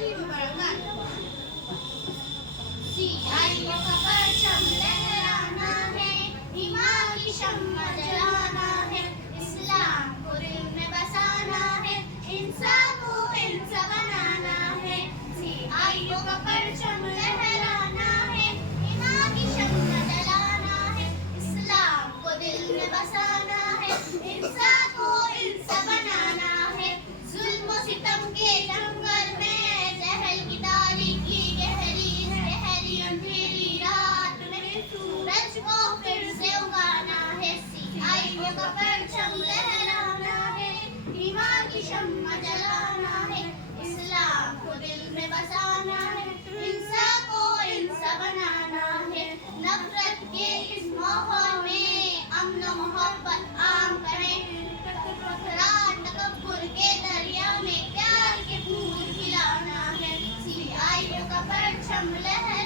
warahmatullahi wabarakatuh। सियाहियों का परचम लहराना है, ईमान की शम्मा जलाना है, इस्लाम को दिल में बसाना है, इंसान को इंसान बनाना है। सियाहियों का परचम लहराना है, ईमान की शम्मा जलाना है, इस्लाम को दिल में बसाना है, इंसान को इंसान बनाना है। जुल्म सितम के जंगल में जहल की तारीकी गहरी गहरी अंधेरी रात में सूरज को फिर से उगाना है। सियाहियों का परचम लहराना है, ईमान की शम्मा जलाना है, इस्लाम को दिल में बसाना है, इंसान को इंसान बनाना है। नफरत के इस माहौल में अमन और मोहब्बत आम करें, तकब्बुर के दरिया में प्यार के फूल खिलाना है। सियाहियों का परचम लहराना